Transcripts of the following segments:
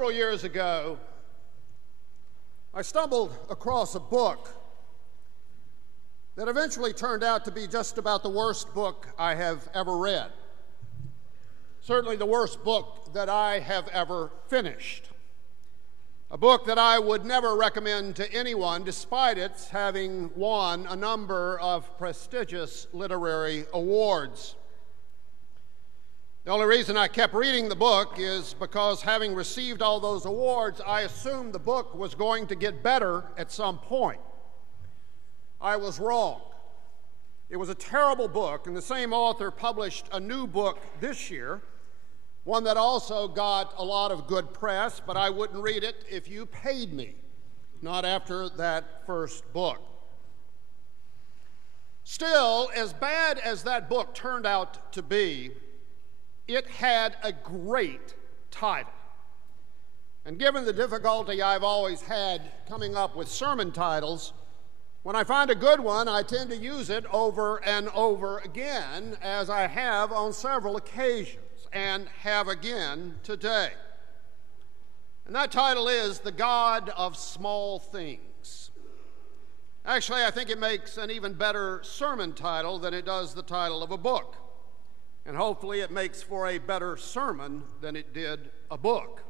Several years ago, I stumbled across a book that eventually turned out to be just about the worst book I have ever read. Certainly the worst book that I have ever finished. A book that I would never recommend to anyone, despite its having won a number of prestigious literary awards. The only reason I kept reading the book is because, having received all those awards, I assumed the book was going to get better at some point. I was wrong. It was a terrible book, and the same author published a new book this year, one that also got a lot of good press, but I wouldn't read it if you paid me, not after that first book. Still, as bad as that book turned out to be, it had a great title. And given the difficulty I've always had coming up with sermon titles, when I find a good one, I tend to use it over and over again, as I have on several occasions, and have again today. And that title is The God of Small Things. Actually, I think it makes an even better sermon title than it does the title of a book. And hopefully it makes for a better sermon than it did a book.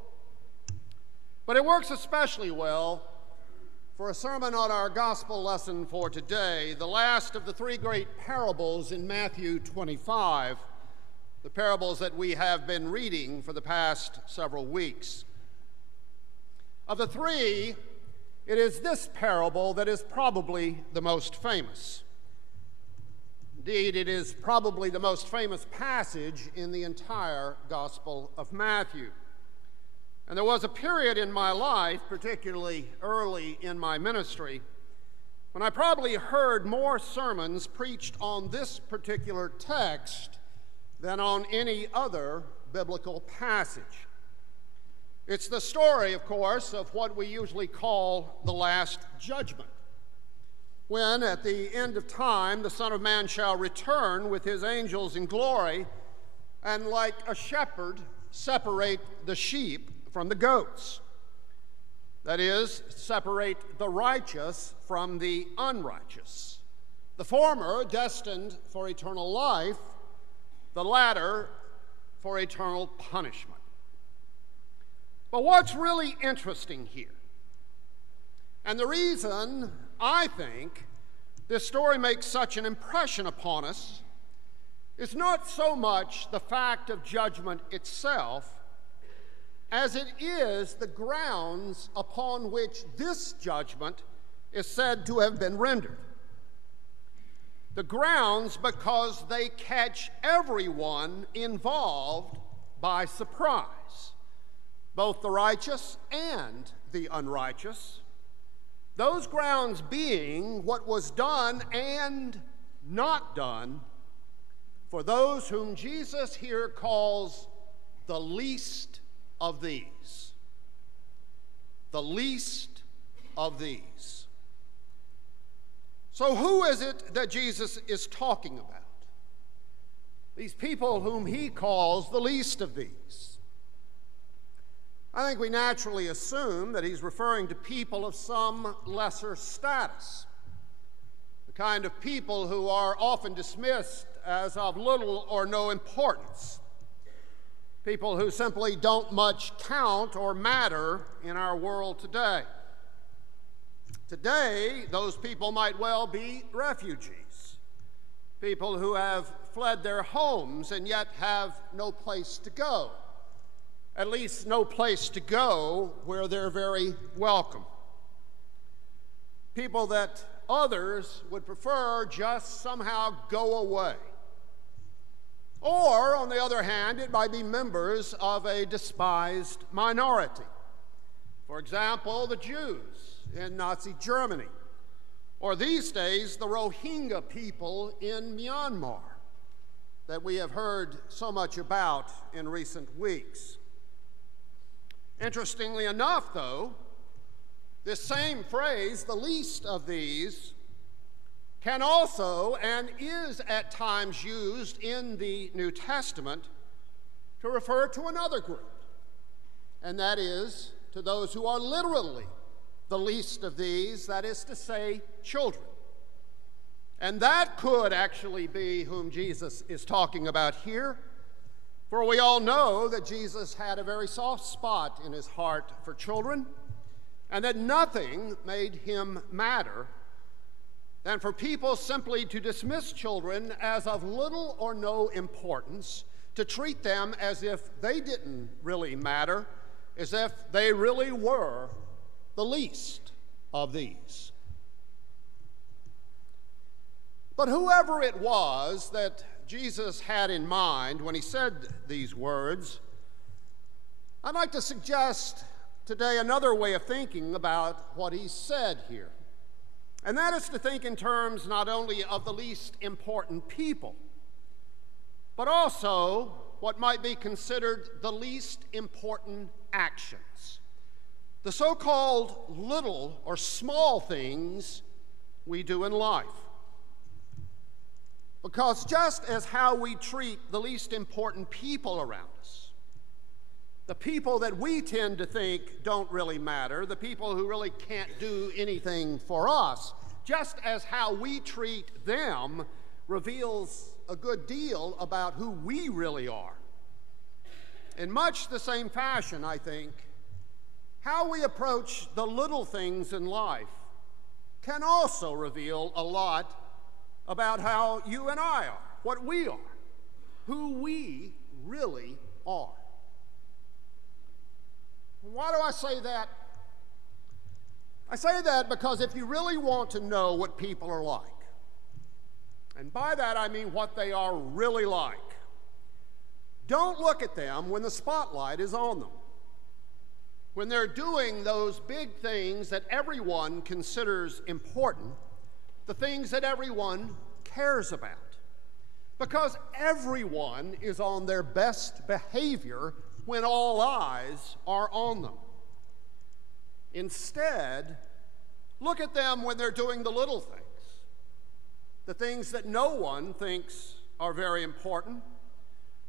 But it works especially well for a sermon on our gospel lesson for today, the last of the three great parables in Matthew 25, the parables that we have been reading for the past several weeks. Of the three, it is this parable that is probably the most famous. Indeed, it is probably the most famous passage in the entire Gospel of Matthew. And there was a period in my life, particularly early in my ministry, when I probably heard more sermons preached on this particular text than on any other biblical passage. It's the story, of course, of what we usually call the Last Judgment, when at the end of time the Son of Man shall return with his angels in glory, and like a shepherd separate the sheep from the goats. That is, separate the righteous from the unrighteous. The former destined for eternal life, the latter for eternal punishment. But what's really interesting here, and the reason I think this story makes such an impression upon us, is not so much the fact of judgment itself as it is the grounds upon which this judgment is said to have been rendered. The grounds because they catch everyone involved by surprise, both the righteous and the unrighteous. Those grounds being what was done and not done for those whom Jesus here calls the least of these. The least of these. So who is it that Jesus is talking about? These people whom he calls the least of these. I think we naturally assume that he's referring to people of some lesser status, the kind of people who are often dismissed as of little or no importance, people who simply don't much count or matter in our world today. Today, those people might well be refugees, people who have fled their homes and yet have no place to go. At least no place to go where they're very welcome. People that others would prefer just somehow go away. Or, on the other hand, it might be members of a despised minority. For example, the Jews in Nazi Germany, or these days the Rohingya people in Myanmar that we have heard so much about in recent weeks. Interestingly enough, though, this same phrase, the least of these, can also and is at times used in the New Testament to refer to another group, and that is to those who are literally the least of these, that is to say, children. And that could actually be whom Jesus is talking about here, for we all know that Jesus had a very soft spot in his heart for children, and that nothing made him madder than for people simply to dismiss children as of little or no importance, to treat them as if they didn't really matter, as if they really were the least of these. But whoever it was that Jesus had in mind when he said these words, I'd like to suggest today another way of thinking about what he said here. And that is to think in terms not only of the least important people, but also what might be considered the least important actions, the so-called little or small things we do in life. Because just as how we treat the least important people around us, the people that we tend to think don't really matter, the people who really can't do anything for us, just as how we treat them reveals a good deal about who we really are. In much the same fashion, I think, how we approach the little things in life can also reveal a lot about how you and I are, what we are, who we really are. Why do I say that? I say that because if you really want to know what people are like, and by that I mean what they are really like, don't look at them when the spotlight is on them, when they're doing those big things that everyone considers important, the things that everyone cares about, because everyone is on their best behavior when all eyes are on them. Instead, look at them when they're doing the little things, the things that no one thinks are very important,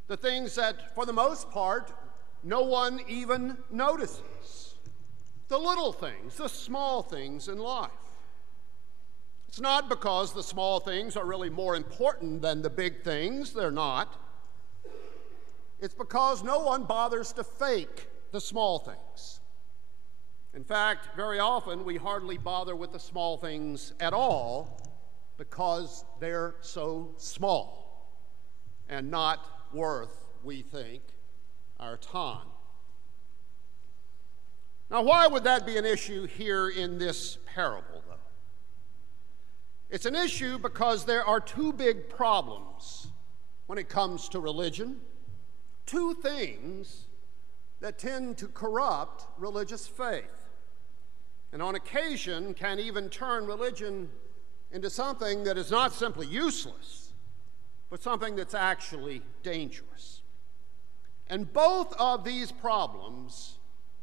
the things that, for the most part, no one even notices, the little things, the small things in life. It's not because the small things are really more important than the big things. They're not. It's because no one bothers to fake the small things. In fact, very often we hardly bother with the small things at all because they're so small and not worth, we think, our time. Now, why would that be an issue here in this parable, though? It's an issue because there are two big problems when it comes to religion, two things that tend to corrupt religious faith, and on occasion can even turn religion into something that is not simply useless, but something that's actually dangerous. And both of these problems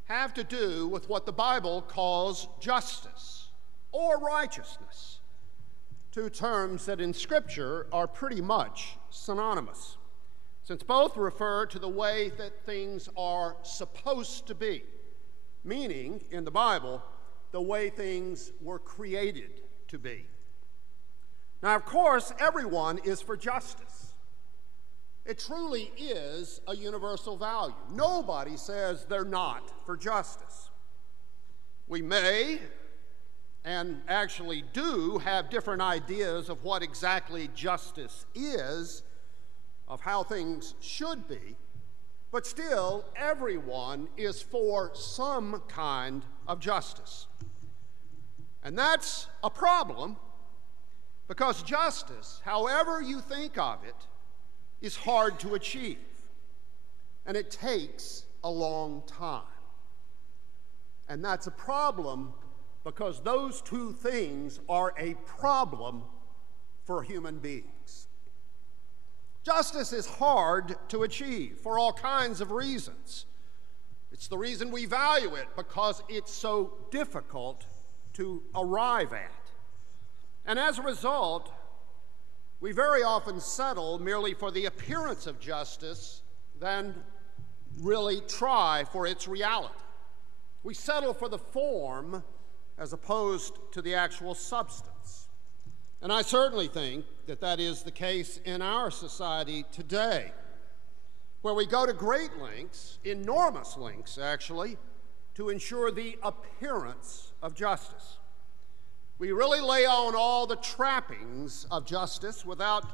have to do with what the Bible calls justice or righteousness, two terms that in Scripture are pretty much synonymous, since both refer to the way that things are supposed to be, meaning, in the Bible, the way things were created to be. Now, of course, everyone is for justice. It truly is a universal value. Nobody says they're not for justice. We may, and actually do, have different ideas of what exactly justice is, of how things should be, but still, everyone is for some kind of justice. And that's a problem, because justice, however you think of it, is hard to achieve, and it takes a long time. And that's a problem because those two things are a problem for human beings. Justice is hard to achieve for all kinds of reasons. It's the reason we value it, because it's so difficult to arrive at. And as a result, we very often settle merely for the appearance of justice than really try for its reality. We settle for the form as opposed to the actual substance. And I certainly think that that is the case in our society today, where we go to great lengths, enormous lengths actually, to ensure the appearance of justice. We really lay on all the trappings of justice without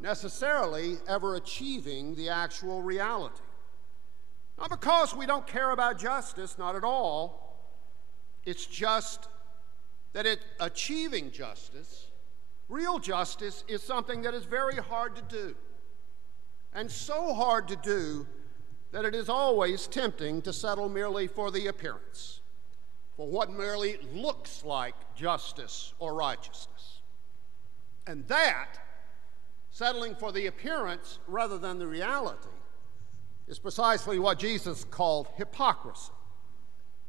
necessarily ever achieving the actual reality. Not because we don't care about justice, not at all. It's just that achieving justice, real justice, is something that is very hard to do. And so hard to do that it is always tempting to settle merely for the appearance, for what merely looks like justice or righteousness. And that, settling for the appearance rather than the reality, is precisely what Jesus called hypocrisy,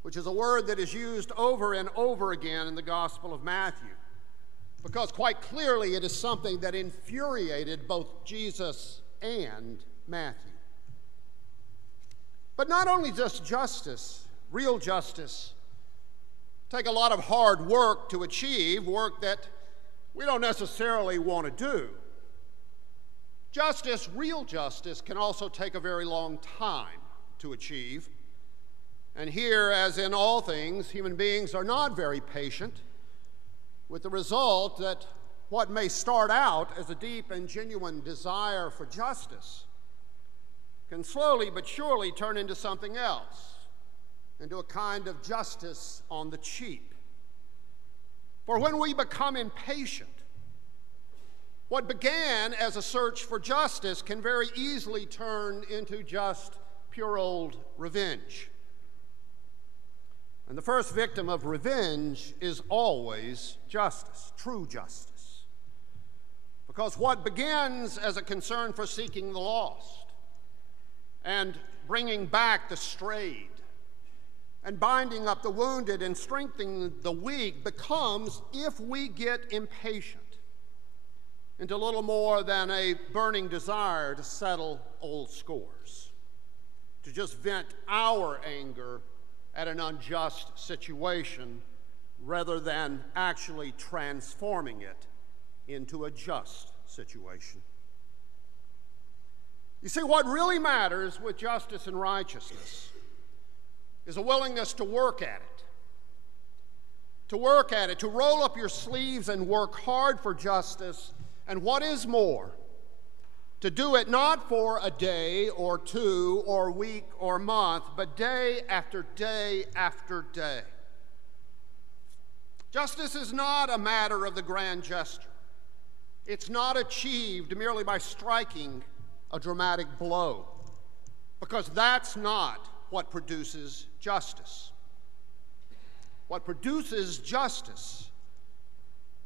which is a word that is used over and over again in the Gospel of Matthew, because quite clearly it is something that infuriated both Jesus and Matthew. But not only does justice, real justice, take a lot of hard work to achieve, work that we don't necessarily want to do. Justice, real justice, can also take a very long time to achieve. And here, as in all things, human beings are not very patient, with the result that what may start out as a deep and genuine desire for justice can slowly but surely turn into something else, into a kind of justice on the cheap. For when we become impatient, what began as a search for justice can very easily turn into just pure old revenge. And the first victim of revenge is always justice, true justice. Because what begins as a concern for seeking the lost and bringing back the strayed and binding up the wounded and strengthening the weak becomes, if we get impatient, into little more than a burning desire to settle old scores, to just vent our anger at an unjust situation rather than actually transforming it into a just situation. You see, what really matters with justice and righteousness is a willingness to work at it. To work at it, to roll up your sleeves and work hard for justice, and what is more, to do it not for a day or two or week or month, but day after day after day. Justice is not a matter of the grand gesture. It's not achieved merely by striking a dramatic blow, because that's not what produces justice. What produces justice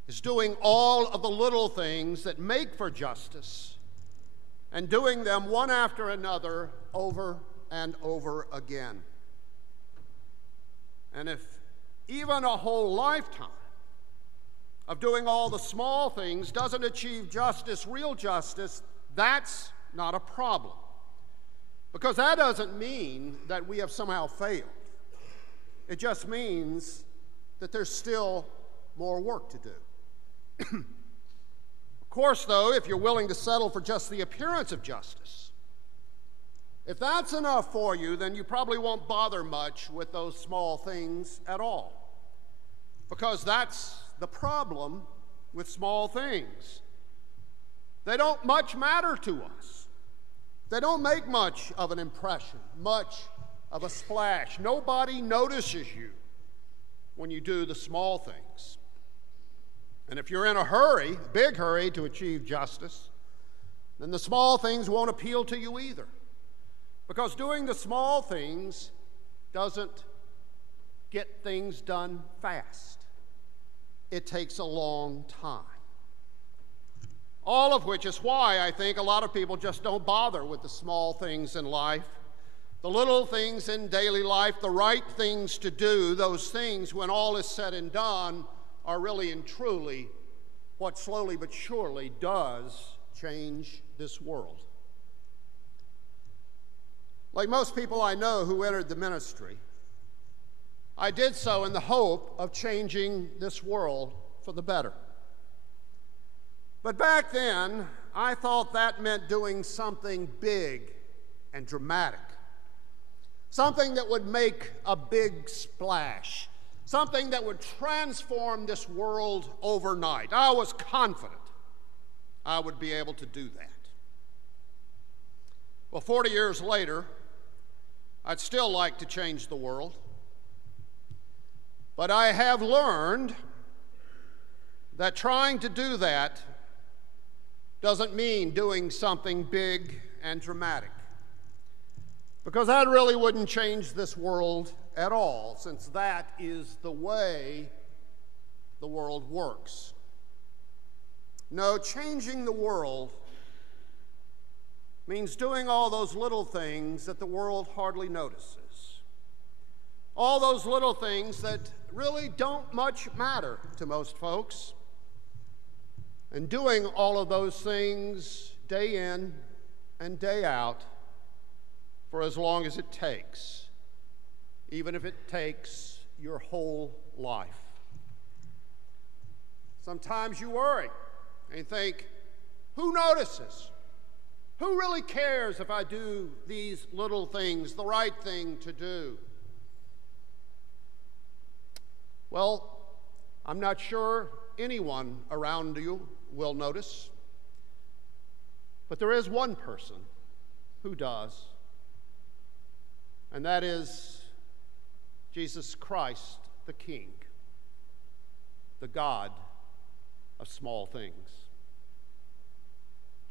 is doing all of the little things that make for justice and doing them one after another over and over again. And if even a whole lifetime of doing all the small things doesn't achieve justice, real justice, that's not a problem. Because that doesn't mean that we have somehow failed. It just means that there's still more work to do. Of course, though, if you're willing to settle for just the appearance of justice, if that's enough for you, then you probably won't bother much with those small things at all. Because that's the problem with small things. They don't much matter to us. They don't make much of an impression, much of a splash. Nobody notices you when you do the small things. And if you're in a hurry, a big hurry to achieve justice, then the small things won't appeal to you either. Because doing the small things doesn't get things done fast. It takes a long time. All of which is why I think a lot of people just don't bother with the small things in life, the little things in daily life, the right things to do, those things, when all is said and done, are really and truly what slowly but surely does change this world. Like most people I know who entered the ministry, I did so in the hope of changing this world for the better. But back then, I thought that meant doing something big and dramatic, something that would make a big splash, something that would transform this world overnight. I was confident I would be able to do that. Well, 40 years later, I'd still like to change the world, but I have learned that trying to do that doesn't mean doing something big and dramatic, because that really wouldn't change this world at all, since that is the way the world works. No, changing the world means doing all those little things that the world hardly notices, all those little things that really don't much matter to most folks, and doing all of those things day in and day out for as long as it takes, even if it takes your whole life. Sometimes you worry and think, who notices? Who really cares if I do these little things, the right thing to do? Well, I'm not sure anyone around you will notice, but there is one person who does, and that is Jesus Christ, the King, the God of small things.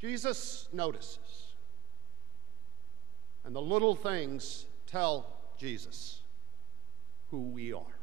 Jesus notices, and the little things tell Jesus who we are.